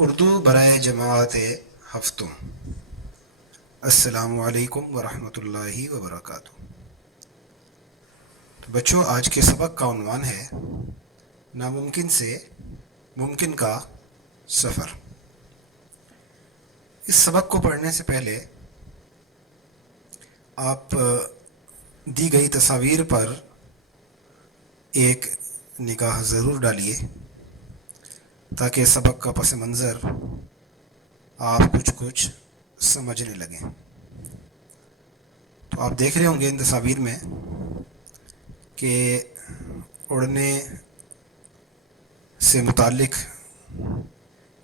اردو برائے جماعت ہفتوں۔ السلام علیکم ورحمۃ اللہ وبرکاتہ۔ تو بچوں، آج کے سبق کا عنوان ہے ناممکن سے ممکن کا سفر۔ اس سبق کو پڑھنے سے پہلے آپ دی گئی تصاویر پر ایک نگاہ ضرور ڈالیے تاکہ سبق کا پس منظر آپ کچھ سمجھنے لگیں۔ تو آپ دیکھ رہے ہوں گے ان تصاویر میں کہ اڑنے سے متعلق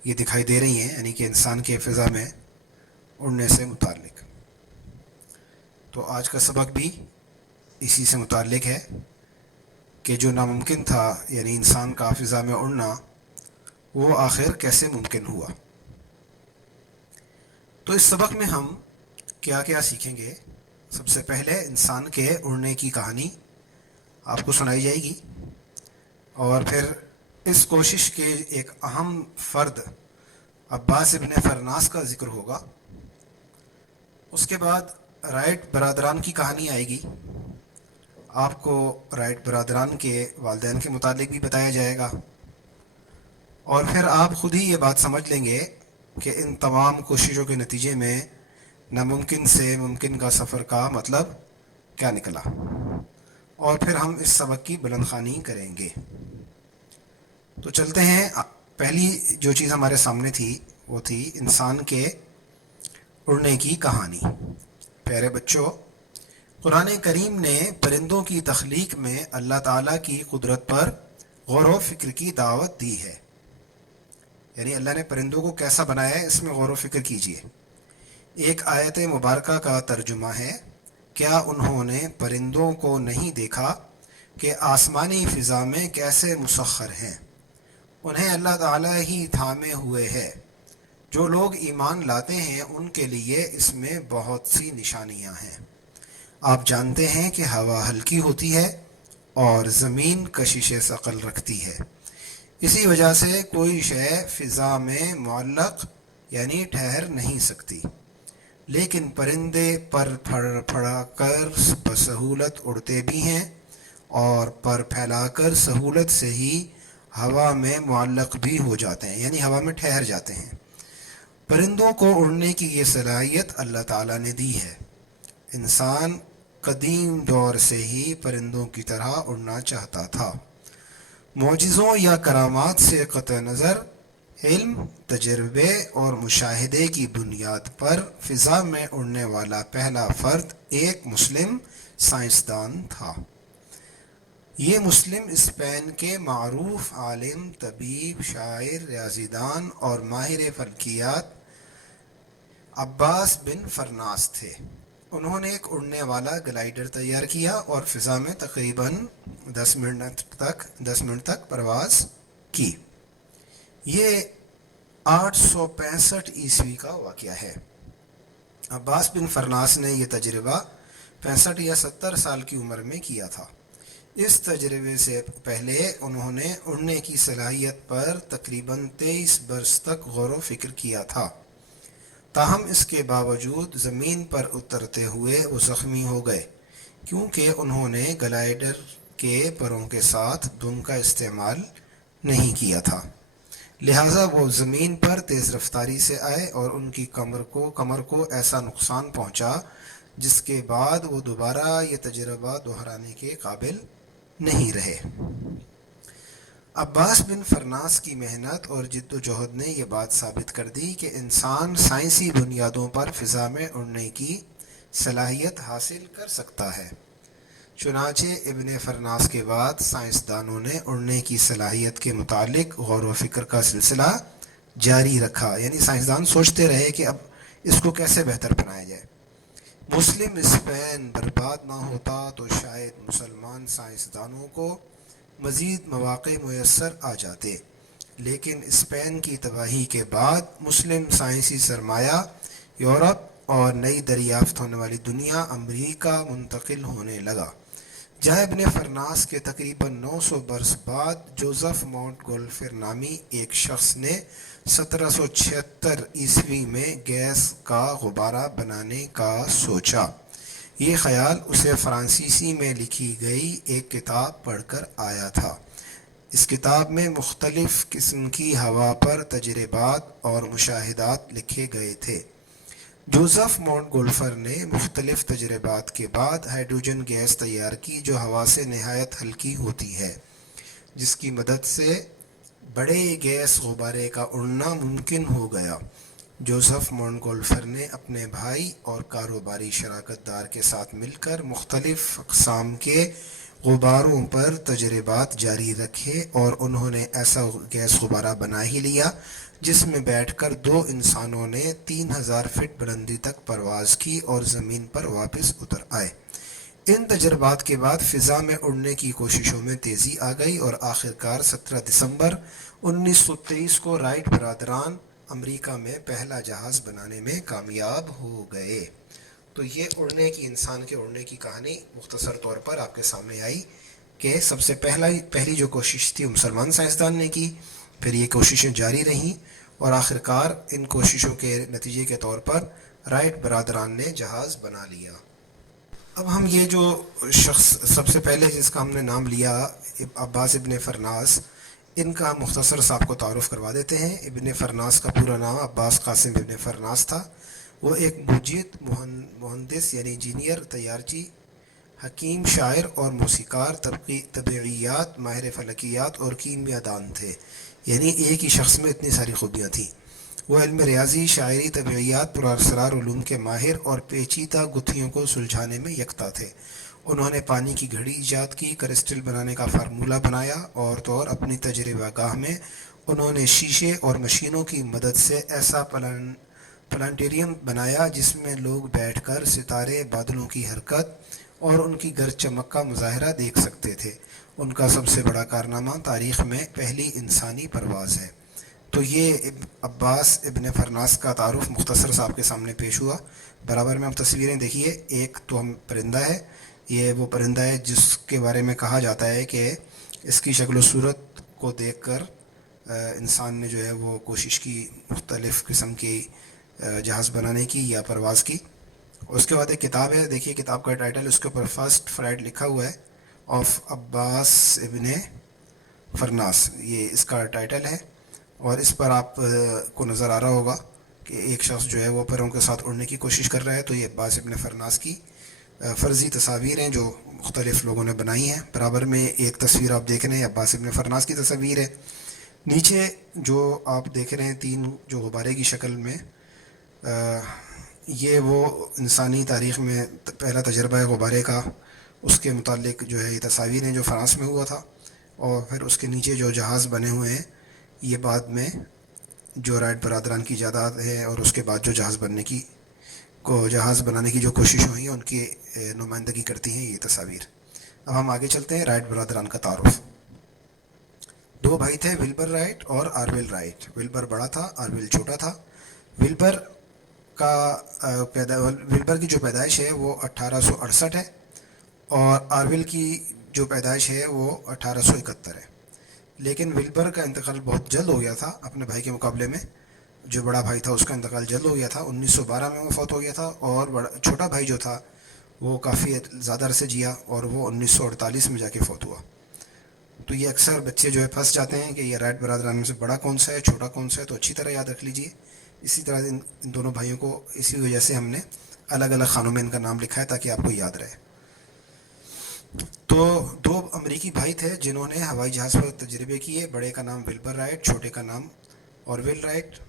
یہ دکھائی دے رہی ہیں، یعنی کہ انسان کے فضا میں اڑنے سے متعلق۔ تو آج کا سبق بھی اسی سے متعلق ہے کہ جو ناممکن تھا، یعنی انسان کا فضا میں اڑنا، وہ آخر کیسے ممکن ہوا۔ تو اس سبق میں ہم کیا کیا سیکھیں گے؟ سب سے پہلے انسان کے اڑنے کی کہانی آپ کو سنائی جائے گی، اور پھر اس کوشش کے ایک اہم فرد عباس ابن فرناس کا ذکر ہوگا۔ اس کے بعد رائٹ برادران کی کہانی آئے گی۔ آپ کو رائٹ برادران کے والدین کے متعلق بھی بتایا جائے گا، اور پھر آپ خود ہی یہ بات سمجھ لیں گے کہ ان تمام کوششوں کے نتیجے میں ناممکن سے ممکن کا سفر کا مطلب کیا نکلا، اور پھر ہم اس سبق کی بلند خوانی کریں گے۔ تو چلتے ہیں۔ پہلی جو چیز ہمارے سامنے تھی وہ تھی انسان کے اڑنے کی کہانی۔ پیارے بچوں، قرآن کریم نے پرندوں کی تخلیق میں اللہ تعالیٰ کی قدرت پر غور و فکر کی دعوت دی ہے، یعنی اللہ نے پرندوں کو کیسا بنایا ہے، اس میں غور و فکر کیجیے۔ ایک آیت مبارکہ کا ترجمہ ہے، کیا انہوں نے پرندوں کو نہیں دیکھا کہ آسمانی فضا میں کیسے مسخر ہیں، انہیں اللہ تعالیٰ ہی تھامے ہوئے ہے، جو لوگ ایمان لاتے ہیں ان کے لیے اس میں بہت سی نشانیاں ہیں۔ آپ جانتے ہیں کہ ہوا ہلکی ہوتی ہے اور زمین کشش ثقل رکھتی ہے، اسی وجہ سے کوئی شے فضا میں معلق یعنی ٹھہر نہیں سکتی، لیکن پرندے پر پھڑا کر بسہولت اڑتے بھی ہیں اور پر پھیلا کر سہولت سے ہی ہوا میں معلق بھی ہو جاتے ہیں، یعنی ہوا میں ٹھہر جاتے ہیں۔ پرندوں کو اڑنے کی یہ صلاحیت اللہ تعالیٰ نے دی ہے۔ انسان قدیم دور سے ہی پرندوں کی طرح اڑنا چاہتا تھا۔ معجزوں یا کرامات سے قطع نظر، علم، تجربے اور مشاہدے کی بنیاد پر فضا میں اڑنے والا پہلا فرد ایک مسلم سائنسدان تھا۔ یہ مسلم اسپین کے معروف عالم، طبیب، شاعر، ریاضی دان اور ماہر فلکیات عباس بن فرناس تھے۔ انہوں نے ایک اڑنے والا گلائیڈر تیار کیا اور فضا میں تقریباً 10 منٹ تک پرواز کی۔ یہ 865 عیسوی کا واقعہ ہے۔ عباس بن فرناس نے یہ تجربہ 65 یا 70 سال کی عمر میں کیا تھا۔ اس تجربے سے پہلے انہوں نے اڑنے کی صلاحیت پر تقریباً 23 برس تک غور و فکر کیا تھا، تاہم اس کے باوجود زمین پر اترتے ہوئے وہ زخمی ہو گئے، کیونکہ انہوں نے گلائیڈر کے پروں کے ساتھ دم کا استعمال نہیں کیا تھا، لہٰذا وہ زمین پر تیز رفتاری سے آئے اور ان کی کمر کو ایسا نقصان پہنچا جس کے بعد وہ دوبارہ یہ تجربہ دہرانے کے قابل نہیں رہے۔ عباس بن فرناس کی محنت اور جد و جہد نے یہ بات ثابت کر دی کہ انسان سائنسی بنیادوں پر فضا میں اڑنے کی صلاحیت حاصل کر سکتا ہے۔ چنانچہ ابن فرناس کے بعد سائنسدانوں نے اڑنے کی صلاحیت کے متعلق غور و فکر کا سلسلہ جاری رکھا، یعنی سائنسدان سوچتے رہے کہ اب اس کو کیسے بہتر بنایا جائے۔ مسلم اسپین برباد نہ ہوتا تو شاید مسلمان سائنسدانوں کو مزید مواقع میسر آ جاتے، لیکن اسپین کی تباہی کے بعد مسلم سائنسی سرمایہ یورپ اور نئی دریافت ہونے والی دنیا امریکہ منتقل ہونے لگا۔ جہاں ابن فرناس کے تقریباً 900 برس بعد جوزف مونٹ گولفر نامی ایک شخص نے 1776 عیسوی میں گیس کا غبارہ بنانے کا سوچا۔ یہ خیال اسے فرانسیسی میں لکھی گئی ایک کتاب پڑھ کر آیا تھا۔ اس کتاب میں مختلف قسم کی ہوا پر تجربات اور مشاہدات لکھے گئے تھے۔ جوزف مونٹ گولفر نے مختلف تجربات کے بعد ہائیڈروجن گیس تیار کی جو ہوا سے نہایت ہلکی ہوتی ہے، جس کی مدد سے بڑے گیس غبارے کا اڑنا ممکن ہو گیا۔ جوزف مونٹ گولفر نے اپنے بھائی اور کاروباری شراکت دار کے ساتھ مل کر مختلف اقسام کے غباروں پر تجربات جاری رکھے اور انہوں نے ایسا گیس غبارہ بنا ہی لیا جس میں بیٹھ کر 2 انسانوں نے 3000 فٹ بلندی تک پرواز کی اور زمین پر واپس اتر آئے۔ ان تجربات کے بعد فضا میں اڑنے کی کوششوں میں تیزی آ گئی اور آخرکار 17 دسمبر 1923 کو رائٹ برادران امریکہ میں پہلا جہاز بنانے میں کامیاب ہو گئے۔ تو یہ اڑنے کی، انسان کے اڑنے کی کہانی مختصر طور پر آپ کے سامنے آئی کہ سب سے پہلی جو کوشش تھی مسلمان سائنسدان نے کی، پھر یہ کوششیں جاری رہیں اور آخرکار ان کوششوں کے نتیجے کے طور پر رائٹ برادران نے جہاز بنا لیا۔ اب ہم یہ جو شخص سب سے پہلے جس کا ہم نے نام لیا عباس ابن فرناس، ان کا مختصر سے آپ کو تعارف کروا دیتے ہیں۔ ابن فرناس کا پورا نام عباس قاسم ابن فرناس تھا۔ وہ ایک مجید، مہندس یعنی انجینئر، طیارچی، حکیم، شاعر اور موسیقار، طبیعیات، ماہر فلکیات اور کیمیا دان تھے۔ یعنی ایک ہی شخص میں اتنی ساری خوبیاں تھیں۔ وہ علم ریاضی، شاعری، طبیعیات، پراسرار علوم کے ماہر اور پیچیدہ گتھیوں کو سلجھانے میں یکتا تھے۔ انہوں نے پانی کی گھڑی ایجاد کی، کرسٹل بنانے کا فارمولہ بنایا اور اپنی تجربہ گاہ میں انہوں نے شیشے اور مشینوں کی مدد سے ایسا پلانٹیریم بنایا جس میں لوگ بیٹھ کر ستارے، بادلوں کی حرکت اور ان کی گرج چمک کا مظاہرہ دیکھ سکتے تھے۔ ان کا سب سے بڑا کارنامہ تاریخ میں پہلی انسانی پرواز ہے۔ تو یہ عباس ابن فرناس کا تعارف مختصر سے آپ کے سامنے پیش ہوا۔ برابر میں آپ تصویریں دیکھیے۔ ایک تو ہم پرندہ ہے، یہ وہ پرندہ ہے جس کے بارے میں کہا جاتا ہے کہ اس کی شکل و صورت کو دیکھ کر انسان نے جو ہے وہ کوشش کی مختلف قسم کی جہاز بنانے کی یا پرواز کی۔ اس کے بعد ایک کتاب ہے، دیکھیے کتاب کا ٹائٹل، اس کے اوپر فرسٹ فلائٹ لکھا ہوا ہے، آف عباس ابن فرناس، یہ اس کا ٹائٹل ہے۔ اور اس پر آپ کو نظر آ رہا ہوگا کہ ایک شخص جو ہے وہ پیروں کے ساتھ اڑنے کی کوشش کر رہا ہے۔ تو یہ عباس ابن فرناس کی فرضی تصاویر ہیں جو مختلف لوگوں نے بنائی ہیں۔ برابر میں ایک تصویر آپ دیکھ رہے ہیں عباس ابن فرناس کی تصویر ہے۔ نیچے جو آپ دیکھ رہے ہیں 3 جو غبارے کی شکل میں، یہ وہ انسانی تاریخ میں پہلا تجربہ ہے غبارے کا، اس کے متعلق جو ہے یہ تصاویر ہیں جو فرانس میں ہوا تھا۔ اور پھر اس کے نیچے جو جہاز بنے ہوئے ہیں یہ بعد میں جو رائٹ برادران کی ایجادات ہے اور اس کے بعد جو جہاز بنانے کی جو کوششیں ہوئی ہیں ان کی نمائندگی کرتی ہیں یہ تصاویر۔ اب ہم آگے چلتے ہیں۔ رائٹ برادران کا تعارف۔ 2 بھائی تھے، ولبر رائٹ اور آرول رائٹ۔ ولبر بڑا تھا، آرول چھوٹا تھا۔ ولبر کی جو پیدائش ہے وہ 1868 ہے اور آرول کی جو پیدائش ہے وہ 1871 ہے۔ لیکن ولبر کا انتقال بہت جلد ہو گیا تھا اپنے بھائی کے مقابلے میں۔ جو بڑا بھائی تھا اس کا انتقال جلد ہو گیا تھا، 1912 میں وہ فوت ہو گیا تھا، اور چھوٹا بھائی جو تھا وہ کافی زیادہ عرصے جیا اور وہ 1948 میں جا کے فوت ہوا۔ تو یہ اکثر بچے جو ہے پھنس جاتے ہیں کہ یہ رائٹ برادران میں سے بڑا کون سا ہے، چھوٹا کون سا ہے، تو اچھی طرح یاد رکھ لیجئے۔ اسی طرح ان دونوں بھائیوں کو اسی وجہ سے ہم نے الگ الگ خانوں میں ان کا نام لکھا ہے تاکہ آپ کو یاد رہے۔ تو 2 امریکی بھائی تھے جنہوں نے ہوائی جہاز پر تجربے کیے۔ بڑے کا نام ولبر رائٹ، چھوٹے کا نام آرول رائٹ،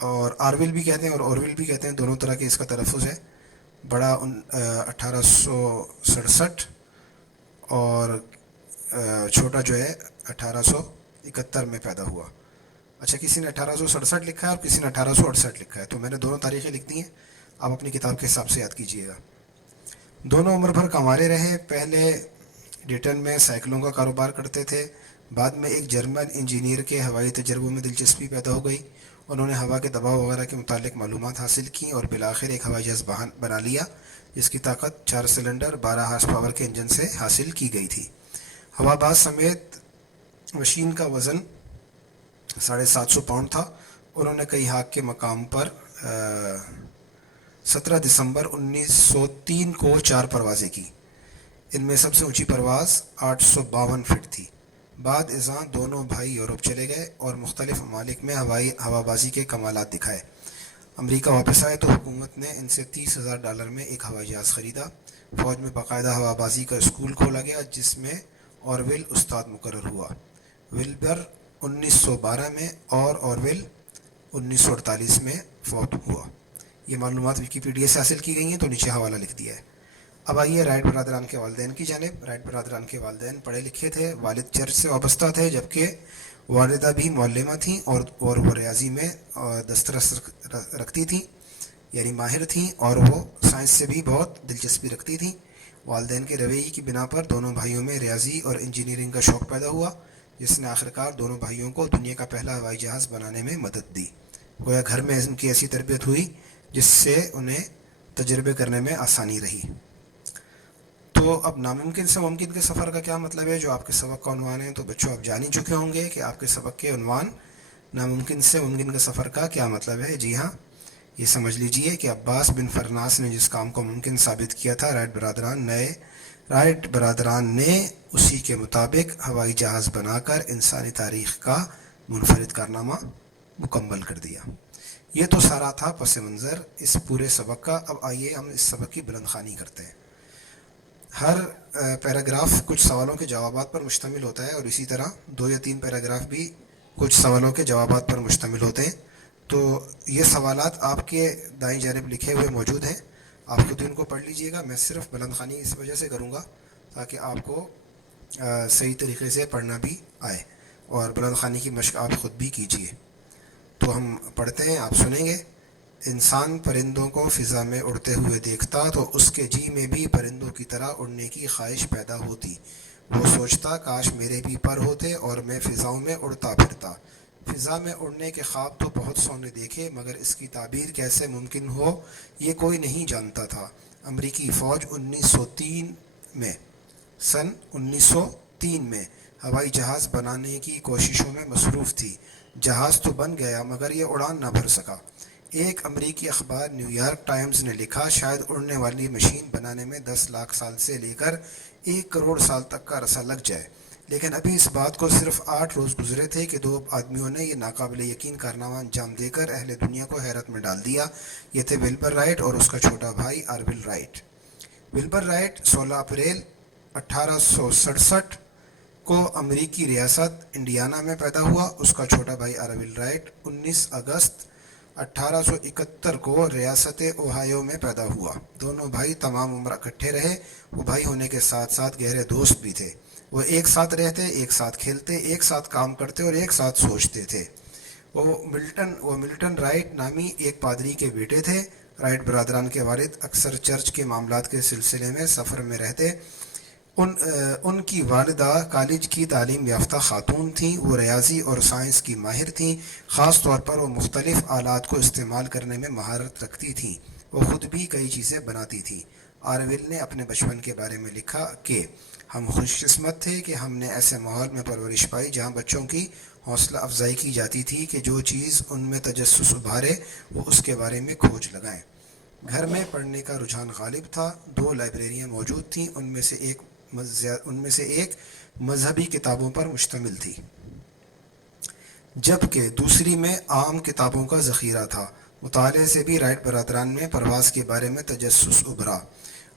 اور آرول بھی کہتے ہیں اور اورول بھی کہتے ہیں، دونوں طرح کے اس کا تلفظ ہے۔ بڑا 1867 اور چھوٹا جو ہے 1871 میں پیدا ہوا۔ اچھا، کسی نے 1867 لکھا ہے اور کسی نے 1868 لکھا ہے، تو میں نے دونوں تاریخیں لکھ دی ہیں، آپ اپنی کتاب کے حساب سے یاد کیجئے گا۔ دونوں عمر بھر کمارے رہے۔ پہلے ڈیٹن میں سائیکلوں کا کاروبار کرتے تھے، بعد میں ایک جرمن انجینئر کے ہوائی تجربوں میں دلچسپی پیدا ہو گئی انہوں نے ہوا کے دباؤ وغیرہ کے متعلق معلومات حاصل کیں اور بالآخر ایک ہوائی جہاز بنا لیا جس کی طاقت 4 سلنڈر 12 ہارس پاور کے انجن سے حاصل کی گئی تھی۔ ہوا باز سمیت مشین کا وزن 750 پاؤنڈ تھا۔ انہوں نے کئی ہاک کے مقام پر 17 دسمبر 1903 کو 4 پروازیں کی۔ ان میں سب سے اونچی پرواز 852 فٹ تھی۔ بعد ازاں دونوں بھائی یورپ چلے گئے اور مختلف ممالک میں ہوا بازی کے کمالات دکھائے۔ امریکہ واپس آئے تو حکومت نے ان سے $30,000 میں ایک ہوائی جہاز خریدا۔ فوج میں باقاعدہ ہوا بازی کا اسکول کھولا گیا جس میں اورول استاد مقرر ہوا۔ ولبر 1912 میں اور اورول 1948 میں فوت ہوا۔ یہ معلومات ویکیپیڈیا سے حاصل کی گئی ہیں، تو نیچے حوالہ لکھ دیا ہے۔ اب آئیے رائٹ برادران کے والدین کی جانب۔ رائٹ برادران کے والدین پڑھے لکھے تھے، والد چرچ سے وابستہ تھے، جبکہ والدہ بھی معلمہ تھیں اور وہ ریاضی میں دسترس رکھتی تھیں، یعنی ماہر تھیں، اور وہ سائنس سے بھی بہت دلچسپی رکھتی تھیں۔ والدین کے رویے کی بنا پر دونوں بھائیوں میں ریاضی اور انجینئرنگ کا شوق پیدا ہوا، جس نے آخرکار دونوں بھائیوں کو دنیا کا پہلا ہوائی جہاز بنانے میں مدد دی۔ گویا گھر میں ان کی ایسی تربیت ہوئی جس سے انہیں تجربے کرنے میں آسانی رہی۔ تو اب ناممکن سے ممکن کے سفر کا کیا مطلب ہے، جو آپ کے سبق کا عنوان ہے۔ تو بچوں آپ جان ہی چکے ہوں گے کہ آپ کے سبق کے عنوان ناممکن سے ممکن کے سفر کا کیا مطلب ہے۔ جی ہاں، یہ سمجھ لیجئے کہ عباس بن فرناس نے جس کام کو ممکن ثابت کیا تھا، رائٹ برادران نے اسی کے مطابق ہوائی جہاز بنا کر انسانی تاریخ کا منفرد کارنامہ مکمل کر دیا۔ یہ تو سارا تھا پس منظر اس پورے سبق کا۔ اب آئیے ہم اس سبق کی بلند خوانی کرتے ہیں۔ ہر پیراگراف کچھ سوالوں کے جوابات پر مشتمل ہوتا ہے، اور اسی طرح 2 یا 3 پیراگراف بھی کچھ سوالوں کے جوابات پر مشتمل ہوتے ہیں۔ تو یہ سوالات آپ کے دائیں جانب لکھے ہوئے موجود ہیں، آپ خود ان کو پڑھ لیجئے گا۔ میں صرف بلند خوانی اس وجہ سے کروں گا تاکہ آپ کو صحیح طریقے سے پڑھنا بھی آئے، اور بلند خوانی کی مشق آپ خود بھی کیجئے۔ تو ہم پڑھتے ہیں، آپ سنیں گے۔ انسان پرندوں کو فضا میں اڑتے ہوئے دیکھتا تو اس کے جی میں بھی پرندوں کی طرح اڑنے کی خواہش پیدا ہوتی۔ وہ سوچتا کاش میرے بھی پر ہوتے اور میں فضاؤں میں اڑتا پھرتا۔ فضا میں اڑنے کے خواب تو بہت سو نے دیکھے، مگر اس کی تعبیر کیسے ممکن ہو یہ کوئی نہیں جانتا تھا۔ امریکی فوج 1903 میں ہوائی جہاز بنانے کی کوششوں میں مصروف تھی۔ جہاز تو بن گیا مگر یہ اڑان نہ بھر سکا۔ ایک امریکی اخبار نیو یارک ٹائمز نے لکھا، شاید اڑنے والی مشین بنانے میں 10 لاکھ سال سے لے کر 1 کروڑ سال تک کا عرصہ لگ جائے، لیکن ابھی اس بات کو صرف 8 روز گزرے تھے کہ 2 آدمیوں نے یہ ناقابل یقین کارنامہ انجام دے کر اہل دنیا کو حیرت میں ڈال دیا۔ یہ تھے ولبر رائٹ اور اس کا چھوٹا بھائی آرول رائٹ۔ ولبر رائٹ 16 اپریل 1867 کو امریکی ریاست انڈیانا میں پیدا ہوا۔ اس کا چھوٹا بھائی آرول رائٹ 19 اگست 1871 کو ریاست اوہایو میں پیدا ہوا۔ دونوں بھائی تمام عمر اکٹھے رہے۔ وہ بھائی ہونے کے ساتھ ساتھ گہرے دوست بھی تھے۔ وہ ایک ساتھ رہتے، ایک ساتھ کھیلتے، ایک ساتھ کام کرتے اور ایک ساتھ سوچتے تھے۔ وہ ملٹن رائٹ نامی ایک پادری کے بیٹے تھے۔ رائٹ برادران کے والد اکثر چرچ کے معاملات کے سلسلے میں سفر میں رہتے۔ ان کی والدہ کالج کی تعلیم یافتہ خاتون تھیں۔ وہ ریاضی اور سائنس کی ماہر تھیں، خاص طور پر وہ مختلف آلات کو استعمال کرنے میں مہارت رکھتی تھیں۔ وہ خود بھی کئی چیزیں بناتی تھیں۔ آرول نے اپنے بچپن کے بارے میں لکھا کہ ہم خوش قسمت تھے کہ ہم نے ایسے ماحول میں پرورش پائی جہاں بچوں کی حوصلہ افزائی کی جاتی تھی کہ جو چیز ان میں تجسس ابھارے وہ اس کے بارے میں کھوج لگائیں۔ گھر میں پڑھنے کا رجحان غالب تھا۔ 2 لائبریریاں موجود تھیں، ان میں سے ایک مذہبی کتابوں پر مشتمل تھی، جبکہ دوسری میں عام کتابوں کا ذخیرہ تھا۔ مطالعے سے بھی رائٹ برادران میں پرواز کے بارے میں تجسس ابھرا۔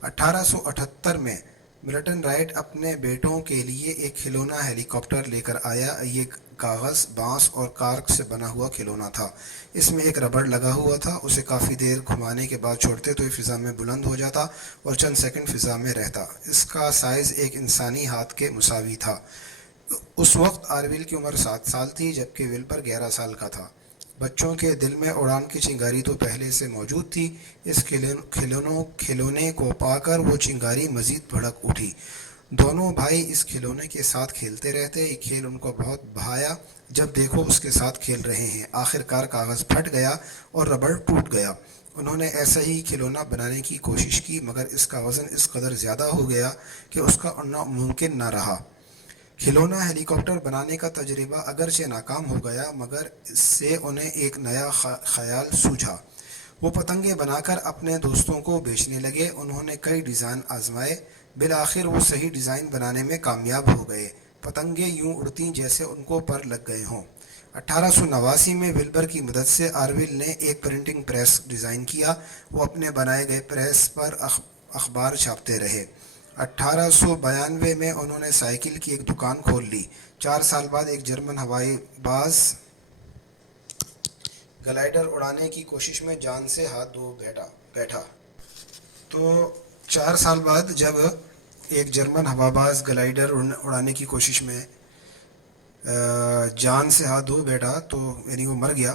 1878 میں ملٹن رائٹ اپنے بیٹوں کے لیے ایک کھلونا ہیلی کاپٹر لے کر آیا۔ یہ کاغذ، بانس اور کارک سے بنا ہوا کھلونا تھا۔ اس میں ایک ربڑ لگا ہوا تھا۔ اسے کافی دیر گھمانے کے بعد چھوڑتے تو یہ فضا میں بلند ہو جاتا اور چند سیکنڈ فضا میں رہتا۔ اس کا سائز ایک انسانی ہاتھ کے مساوی تھا۔ اس وقت آرول کی عمر 7 سال تھی، جبکہ ولبر 11 سال کا تھا۔ بچوں کے دل میں اڑان کی چنگاری تو پہلے سے موجود تھی۔ اس کھلونے کو پا کر وہ چنگاری مزید بھڑک اٹھی۔ دونوں بھائی اس کھلونے کے ساتھ کھیلتے رہتے، یہ کھیل ان کو بہت بھایا، جب دیکھو اس کے ساتھ کھیل رہے ہیں۔ آخر کار کاغذ پھٹ گیا اور ربڑ ٹوٹ گیا۔ انہوں نے ایسا ہی کھلونا بنانے کی کوشش کی، مگر اس کا وزن اس قدر زیادہ ہو گیا کہ اس کا اڑنا ممکن نہ رہا۔ کھلونا ہیلی کاپٹر بنانے کا تجربہ اگرچہ ناکام ہو گیا، مگر اس سے انہیں ایک نیا خیال سوجھا۔ وہ پتنگیں بنا کر اپنے دوستوں کو بیچنے لگے۔ انہوں نے کئی ڈیزائن آزمائے، بالآخر وہ صحیح ڈیزائن بنانے میں کامیاب ہو گئے۔ پتنگیں یوں اڑتیں جیسے ان کو پر لگ گئے ہوں۔ 1889 میں ولبر کی مدد سے آرویل نے ایک پرنٹنگ پریس ڈیزائن کیا۔ وہ اپنے بنائے گئے پریس پر اخبار چھاپتے رہے۔ 1892 میں انہوں نے سائیکل کی ایک دکان کھول لی۔ 4 سال بعد ایک جرمن ہوائی باز گلائیڈر اڑانے کی کوشش میں جان سے ہاتھ دھو بیٹھا۔ تو 4 سال بعد جب ایک جرمن ہوا باز گلائیڈر اڑانے کی کوشش میں جان سے ہاتھ دھو بیٹھا، تو یعنی وہ مر گیا،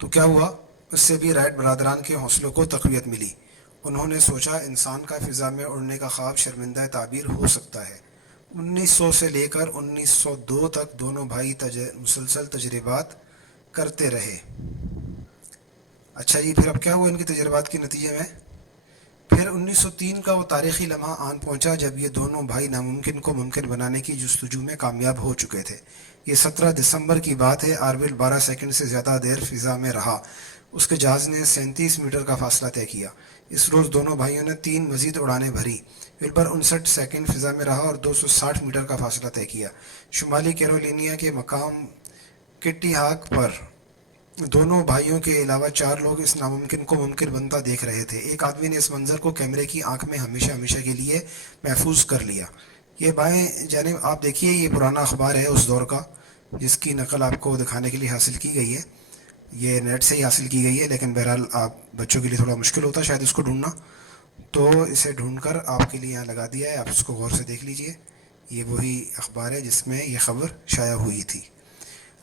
تو کیا ہوا؟ اس سے بھی رائٹ برادران کے حوصلوں کو تقویت ملی۔ انہوں نے سوچا انسان کا فضا میں اڑنے کا خواب شرمندہ تعبیر ہو سکتا ہے۔ 1900 سے لے کر 1902 تک دونوں بھائی مسلسل تجربات کرتے رہے۔ اچھا جی، پھر اب کیا ہوا ان کے تجربات کے نتیجے میں؟ پھر 1903 کا وہ تاریخی لمحہ آن پہنچا جب یہ دونوں بھائی ناممکن کو ممکن بنانے کی جستجو میں کامیاب ہو چکے تھے۔ یہ 17 دسمبر کی بات ہے۔ آرویل 12 سیکنڈ سے زیادہ دیر فضا میں رہا۔ اس کے جہاز نے 37 میٹر کا فاصلہ طے کیا۔ اس روز دونوں بھائیوں نے 3 مزید اڑانیں بھری۔ ولبر 59 سیکنڈ فضا میں رہا اور 260 میٹر کا فاصلہ طے کیا۔ شمالی کیرولینیا کے مقام کٹی ہاک پر دونوں بھائیوں کے علاوہ 4 لوگ اس ناممکن کو ممکن بنتا دیکھ رہے تھے۔ ایک آدمی نے اس منظر کو کیمرے کی آنکھ میں ہمیشہ ہمیشہ کے لیے محفوظ کر لیا۔ یہ بائیں جانب آپ دیکھیے، یہ پرانا اخبار ہے اس دور کا، جس کی نقل آپ کو دکھانے کے لیے حاصل کی گئی ہے۔ یہ نیٹ سے ہی حاصل کی گئی ہے، لیکن بہرحال آپ بچوں کے لیے تھوڑا مشکل ہوتا ہے شاید اس کو ڈھونڈنا، تو اسے ڈھونڈ کر آپ کے لیے یہاں لگا دیا ہے، آپ اس کو غور سے دیکھ لیجئے۔ یہ وہی اخبار ہے جس میں یہ خبر شائع ہوئی تھی۔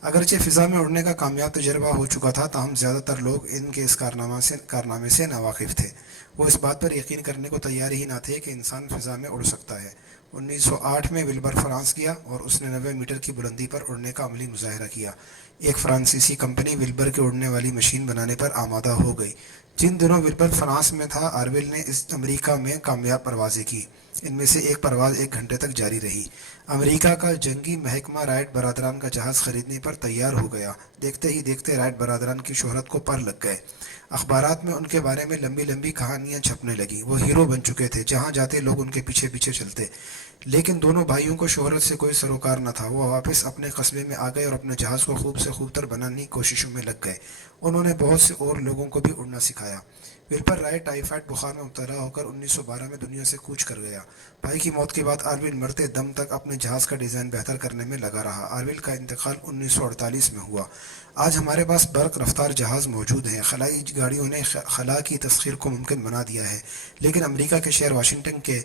اگرچہ فضا میں اڑنے کا کامیاب تجربہ ہو چکا تھا، تاہم زیادہ تر لوگ ان کے اس کارنامے سے ناواقف تھے۔ وہ اس بات پر یقین کرنے کو تیار ہی نہ تھے کہ انسان فضا میں اڑ سکتا ہے۔ 1908 میں ولبر فرانس گیا اور اس نے 90 میٹر کی بلندی پر اڑنے کا عملی مظاہرہ کیا۔ ایک فرانسیسی کمپنی ولبر کی اڑنے والی مشین بنانے پر آمادہ ہو گئی۔ جن دنوں ولبر فرانس میں تھا، آرویل نے اس امریکہ میں کامیاب پروازیں کی۔ ان میں سے ایک پرواز 1 گھنٹے تک جاری رہی۔ امریکہ کا جنگی محکمہ رائٹ برادران کا جہاز خریدنے پر تیار ہو گیا۔ دیکھتے ہی دیکھتے رائٹ برادران کی شہرت کو پر لگ گئے۔ اخبارات میں ان کے بارے میں لمبی لمبی کہانیاں چھپنے لگیں۔ وہ ہیرو بن چکے تھے، جہاں جاتے لوگ ان کے پیچھے پیچھے چلتے۔ لیکن دونوں بھائیوں کو شہرت سے کوئی سروکار نہ تھا۔ وہ واپس اپنے قصبے میں آ گئے اور اپنے جہاز کو خوب سے خوب تر بنانے کی کوششوں میں لگ گئے۔ انہوں نے بہت سے اور لوگوں کو بھی اڑنا سکھایا۔ ولبر رائٹ ٹائیفائڈ بخار میں مبتلا ہو کر 1912 میں دنیا سے کوچ کر گیا۔ بھائی کی موت کے بعد آرویل مرتے دم تک اپنے جہاز کا ڈیزائن بہتر کرنے میں لگا رہا۔ آرویل کا انتقال 1948 میں ہوا۔ آج ہمارے پاس برق رفتار جہاز موجود ہیں۔ خلائی گاڑیوں نے خلا کی تسخیر کو ممکن بنا دیا ہے، لیکن امریکہ کے شہر واشنگٹن کے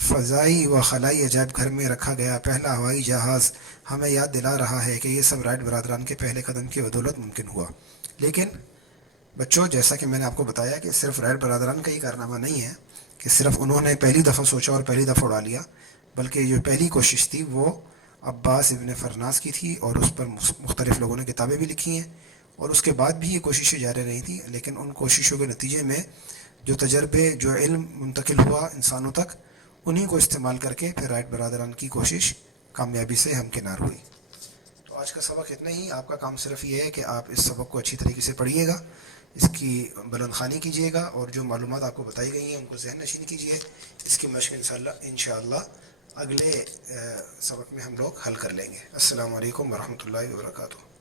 فضائی و خلائی عجائب گھر میں رکھا گیا پہلا ہوائی جہاز ہمیں یاد دلا رہا ہے کہ یہ سب رائٹ برادران کے پہلے قدم کی بدولت ممکن ہوا۔ لیکن بچوں، جیسا کہ میں نے آپ کو بتایا کہ صرف رائٹ برادران کا ہی کارنامہ نہیں ہے کہ صرف انہوں نے پہلی دفعہ سوچا اور پہلی دفعہ اڑا لیا، بلکہ جو پہلی کوشش تھی وہ عباس ابن فرناس کی تھی، اور اس پر مختلف لوگوں نے کتابیں بھی لکھی ہیں، اور اس کے بعد بھی یہ کوششیں جاری رہی تھیں۔ لیکن ان کوششوں کے نتیجے میں جو تجربے، جو علم منتقل ہوا انسانوں تک، انہی کو استعمال کر کے پھر رائٹ برادران کی کوشش کامیابی سے ہمکنار ہوئی۔ تو آج کا سبق اتنا ہی۔ آپ کا کام صرف یہ ہے کہ آپ اس سبق کو اچھی طریقے سے پڑھیے گا، اس کی بلند خوانی کیجیے گا، اور جو معلومات آپ کو بتائی گئی ہیں ان کو ذہن نشین کیجیے۔ اس کی مشق انشاءاللہ اگلے سبق میں ہم لوگ حل کر لیں گے۔ السلام علیکم ورحمۃ اللہ وبرکاتہ۔